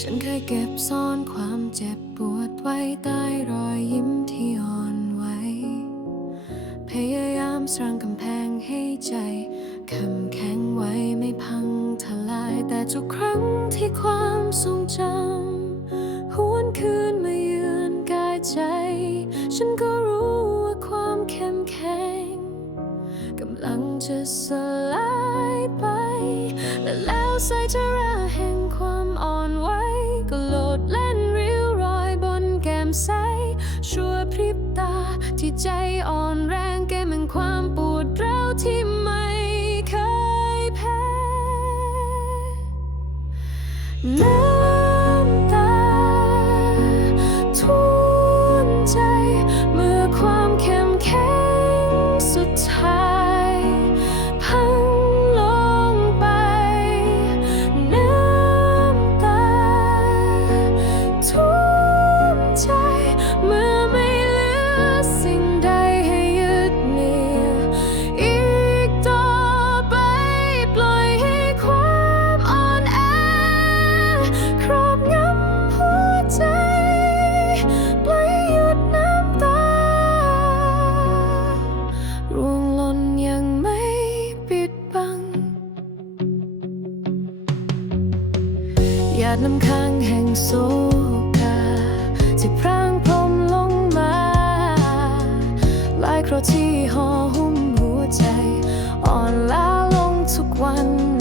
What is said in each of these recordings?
ฉันเคยเก็บซ่อนความเจ็บปวดไว้ใต้รอยยิ้มที่อ่อนไหวพยายามสร้างกำแพงให้ใจคำแข็งไว้ไม่พังทลาย แต่ทุกครั้งที่ความทรงจำหวนคืนมาเยือนกายใจ ฉันก็รู้ว่าความเข้มแข็งกำลังจะสลายไปและแล้วสาจะระแหง ที่ใจอ่อนแรงแกมันความปวดร้าวที่ไม่เคยแพ้ ดน้ำค้างแห่งโซกาที่พรางพรมลงมาลายคราะที่ห่อหุ้มหัวใจ อ่อนล้าลงทุกวัน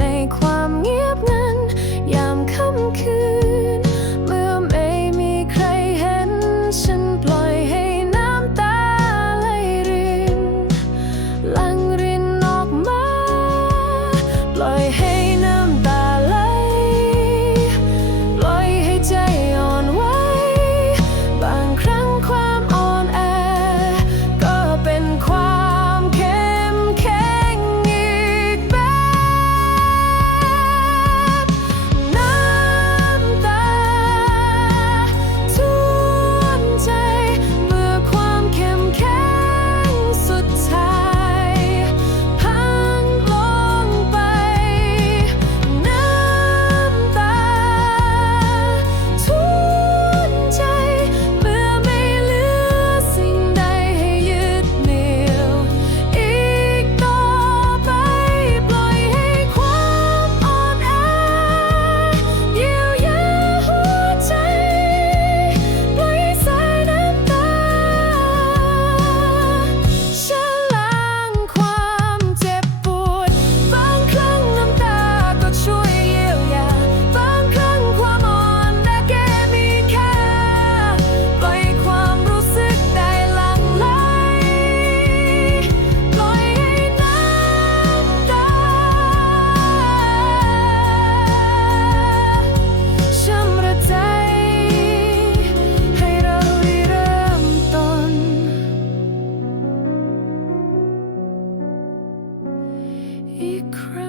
Crazy.